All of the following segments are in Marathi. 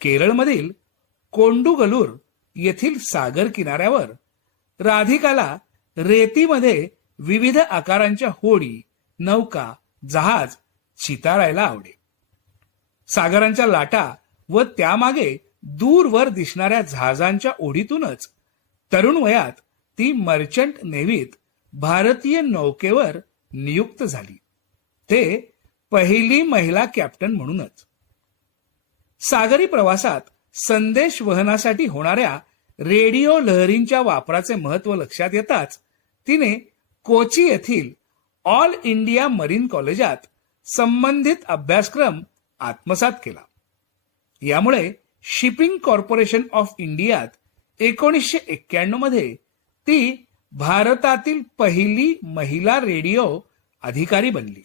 केरळमधील कोंडुगलूर येथील सागर किनाऱ्यावर राधिकाला रेतीमध्ये विविध आकारांच्या होडी नौका जहाज चितारायला आवडे. सागरांच्या लाटा व त्यामागे दूरवर दिसणाऱ्या जहाजांच्या ओढीतूनच तरुण वयात ती मर्चंट नेव्हीत भारतीय नौकेवर नियुक्त झाली. ते पहिली महिला कॅप्टन म्हणूनच. सागरी प्रवासात संदेश वहनासाठी होणाऱ्या रेडिओ लहरींच्या वापराचे महत्त्व लक्षात येताच तिने कोची येथील ऑल इंडिया मरीन कॉलेजात संबंधित अभ्यासक्रम आत्मसात केला. यामुळे शिपिंग कॉर्पोरेशन ऑफ इंडियात एकोणीसशे एक्क्याण्णवमध्ये ती भारतातील पहिली महिला रेडिओ अधिकारी बनली.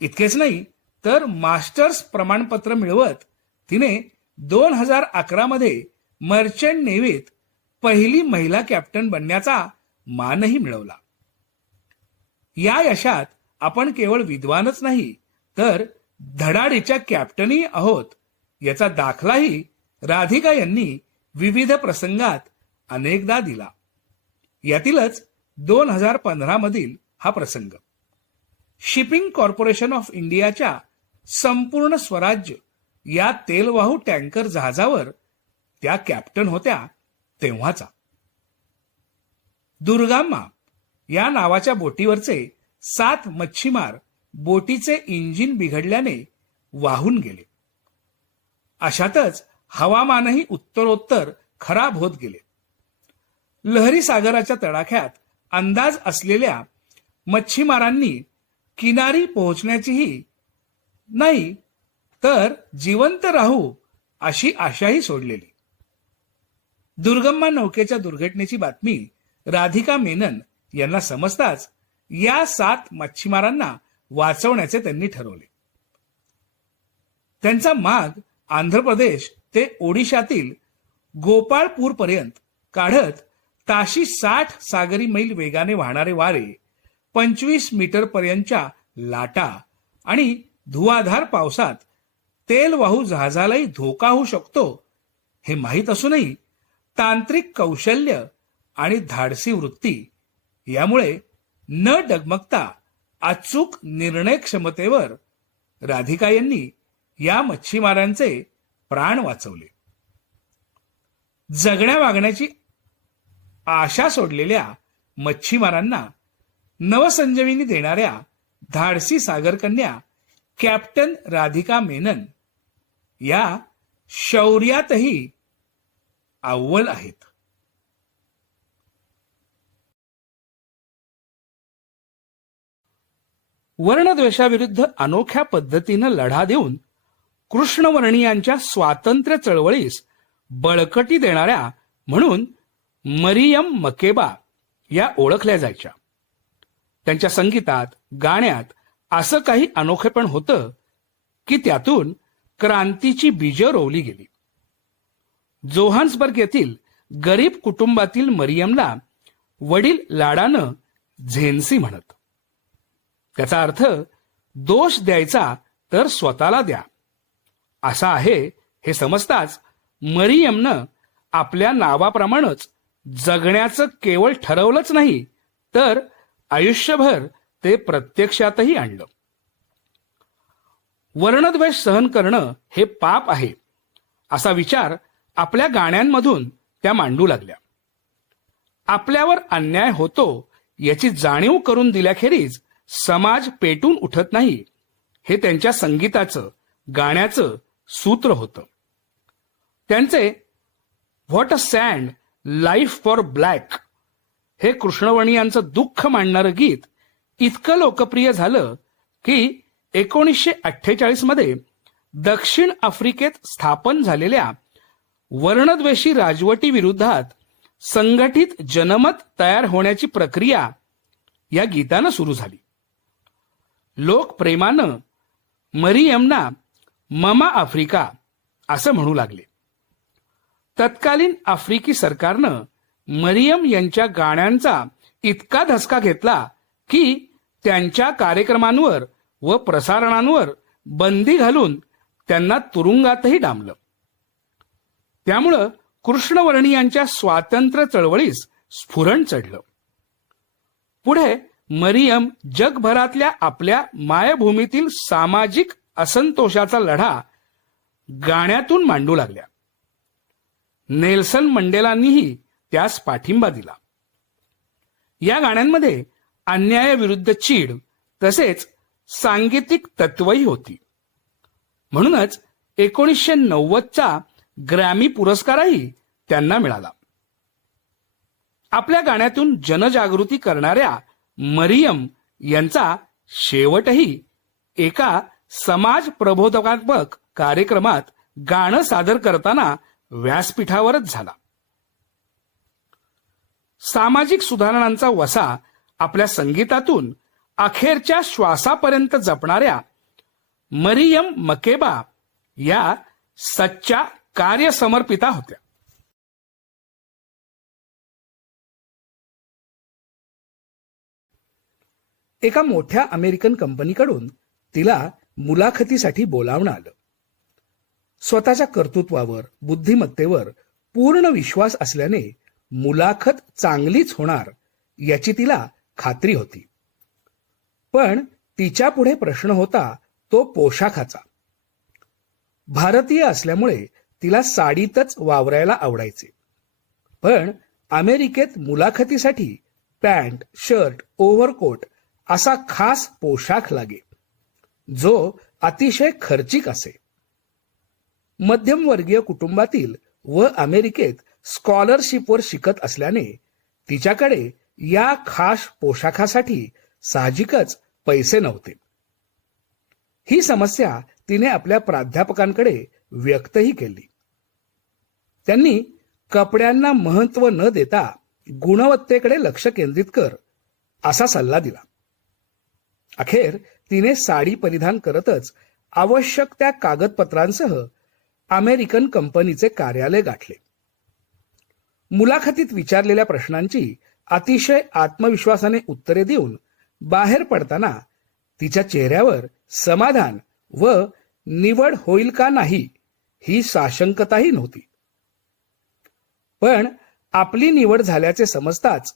इतकेच नाही तर मास्टर्स प्रमाणपत्र मिळवत तिने दोन हजार अकरा मध्ये मर्चंट नेव्हीत पहिली महिला कॅप्टन बनण्याचा मानही मिळवला. या यशात आपण केवळ विद्वानच नाही तर धडाडीच्या कॅप्टनही आहोत. याचा दाखलाही राधिका यांनी विविध प्रसंगात अनेकदा दिला. यातीलच दोन हजार पंधरा मधील हा प्रसंग. शिपिंग कॉर्पोरेशन ऑफ इंडियाच्या संपूर्ण स्वराज्य या तेलवाहू टँकर जहाजावर त्या कॅप्टन होत्या तेव्हाचा. दुर्गाम्मा या नावाच्या बोटीवरचे सात मच्छीमार बोटीचे इंजिन बिघडल्याने वाहून गेले. अशातच हवामानही उत्तरोत्तर खराब होत गेले. लहरी सागराच्या तडाख्यात अंदाज असलेल्या मच्छीमारांनी किनारी पोहोचण्याचीही नाही तर जिवंत राहू अशी आशाही सोडलेली. दुर्गम्मा नौकेच्या दुर्घटनेची बातमी राधिका मेनन यांना समजताच या सात मच्छीमारांना वाचवण्याचे त्यांनी ठरवले. त्यांचा माग आंध्र प्रदेश ते ओडिशातील गोपाळपूर पर्यंत काढत ताशी साठ सागरी मैल वेगाने वाहणारे वारे पंचवीस मीटर पर्यंतच्या लाटा आणि धुवाधार पावसात तेलवाहू जहाजालाही धोका होऊ शकतो हे माहीत असूनही तांत्रिक कौशल्य आणि धाडसी वृत्ती यामुळे न डगमगता अचूक निर्णय क्षमतेवर राधिका यांनी या मच्छीमारांचे प्राण वाचवले. जगण्या वागण्याची आशा सोडलेल्या मच्छीमारांना नवसंजीवनी देणाऱ्या धाडसी सागरकन्या कॅप्टन राधिका मेनन या शौर्यातही अव्वल आहेत. वर्णद्वेषाविरुद्ध अनोख्या पद्धतीनं लढा देऊन कृष्णवर्णीयांच्या स्वातंत्र्य चळवळीस बळकटी देणाऱ्या म्हणून मरियम मकेबा या ओळखल्या जायच्या. त्यांच्या संगीतात गाण्यात असं काही अनोखेपण होतं की त्यातून क्रांतीची बीज रोवली गेली. जोहान्सबर्ग येथील गरीब कुटुंबातील मरियमला वडील लाडानं झेन्सी म्हणत. त्याचा अर्थ दोष द्यायचा तर स्वतःला द्या. असा आहे हे समजताच मरियमनं आपल्या नावाप्रमाणेच जगण्याचं केवळ ठरवलंच नाही तर आयुष्यभर ते प्रत्यक्षातही आणलं. वर्णद्वेष सहन करणं हे पाप आहे असा विचार आपल्या गाण्यांमधून त्या मांडू लागल्या. आपल्यावर अन्याय होतो याची जाणीव करून दिल्याखेरीज समाज पेटून उठत नाही हे त्यांच्या संगीताचं गाण्याचं सूत्र होतं. त्यांचे what a sad life for black हे कृष्णवणी यांचं दुःख मांडणारं गीत इतकं लोकप्रिय झालं की एकोणीसशे अठ्ठेचाळीसमध्ये दक्षिण आफ्रिकेत स्थापन झालेल्या वर्णद्वेषी राजवटी विरोधात संघटित जनमत तयार होण्याची प्रक्रिया या गीतानं सुरू झाली. लोकप्रेमानं मरियमना ममा आफ्रिका असं म्हणू लागले. तत्कालीन आफ्रिकी सरकारनं मरियम यांच्या गाण्यांचा इतका धसका घेतला की त्यांच्या कार्यक्रमांवर व प्रसारणांवर बंदी घालून त्यांना तुरुंगातही डांबलं. त्यामुळं कृष्णवर्णियांच्या स्वातंत्र्य चळवळीस स्फुरण चढलं. पुढे मरियम जगभरातल्या आपल्या मायभूमीतील सामाजिक असंतोषाचा लढा गाण्यातून मांडू लागल्या. नेल्सन मंडेलांनीही त्यास पाठिंबा दिला. या गाण्यांमध्ये अन्यायाविरुद्ध चीड तसेच सांगीतिक तत्वही होती. म्हणूनच एकोणीसशे नव्वदचा ग्रॅमी पुरस्कारही त्यांना मिळाला. आपल्या गाण्यातून जनजागृती करणाऱ्या मरियम यांचा शेवटही एका समाज प्रबोधकात्मक कार्यक्रमात गाणं सादर करताना व्यासपीठावरच झाला. सामाजिक सुधारणांचा वसा आपल्या संगीतातून अखेरच्या श्वासापर्यंत जपणाऱ्या मरियम मकेबा या सच्च्या कार्यसमर्पिता होत्या. एका मोठ्या अमेरिकन कंपनीकडून तिला मुलाखतीसाठी बोलावणं आलं. स्वतःच्या कर्तृत्वावर बुद्धिमत्तेवर पूर्ण विश्वास असल्याने मुलाखत चांगलीच होणार याची तिला खात्री होती. पण तिच्या पुढे प्रश्न होता तो पोशाखाचा. भारतीय असल्यामुळे तिला साडीतच वावरायला आवडायचे. पण अमेरिकेत मुलाखतीसाठी पॅन्ट शर्ट ओव्हरकोट असा खास पोशाख लागे जो अतिशय खर्चिक असे. मध्यमवर्गीय कुटुंबातील व अमेरिकेत स्कॉलरशिपवर शिकत असल्याने तिच्याकडे या खास पोशाखासाठी साहजिकच पैसे नव्हते. ही समस्या तिने आपल्या प्राध्यापकांकडे व्यक्तही केली. त्यांनी कपड्यांना महत्त्व न देता गुणवत्तेकडे लक्ष केंद्रित कर असा सल्ला दिला. अखेर तिने साडी परिधान करतच आवश्यक त्या कागदपत्रांसह अमेरिकन कंपनीचे कार्यालय गाठले. मुलाखतीत विचारलेल्या प्रश्नांची अतिशय आत्मविश्वासाने उत्तरे देऊन बाहेर पडताना तिच्या चेहऱ्यावर समाधान व निवड होईल का नाही ही साशंकताही नव्हती. पण आपली निवड झाल्याचे समजताच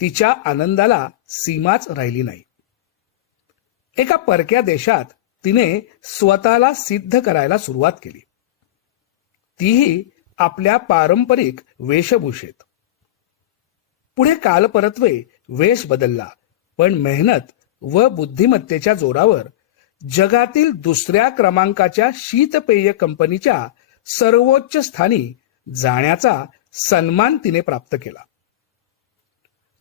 तिच्या आनंदाला सीमाच राहिली नाही. एका परक्या देशात तिने स्वतःला सिद्ध करायला सुरुवात केली. तीही आपल्या पारंपरिक वेशभूषेत. पुढे कालपरत्वे वेश बदलला. पण मेहनत व बुद्धिमत्तेच्या जोरावर जगातील दुसऱ्या क्रमांकाच्या शीतपेय कंपनीच्या सर्वोच्च स्थानी जाण्याचा सन्मान तिने प्राप्त केला.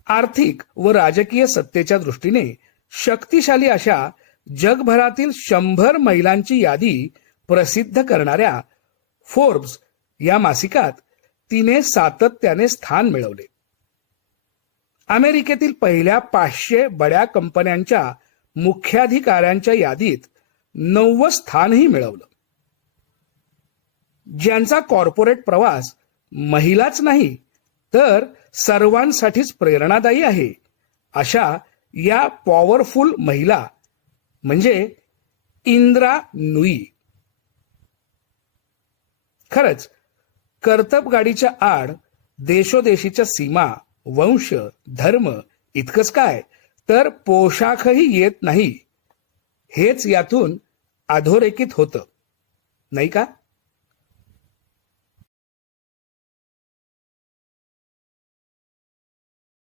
आर्थिक व राजकीय सत्तेच्या दृष्टीने शक्तिशाली अशा जगभरातील शंभर महिलांची यादी प्रसिद्ध करणाऱ्या फोर्ब्स या मासिकात तिने सातत्याने स्थान मिळवले. अमेरिकेतील पहिल्या पाचशे बड्या कंपन्यांच्या मुख्याधिकाऱ्यांच्या यादीत नववं स्थानही मिळवलं. ज्यांचा कॉर्पोरेट प्रवास महिलाच नाही तर सर्वांसाठीच प्रेरणादायी आहे अशा या पॉवरफुल महिला म्हणजे इंद्रा नुई. खरंच कर्तब गाडीच्या आड देशोदेशीच्या सीमा वंश धर्म इतकंच काय? तर पोशाखही येत नाही. हेच यातून अधोरेखित होतं. नाही का?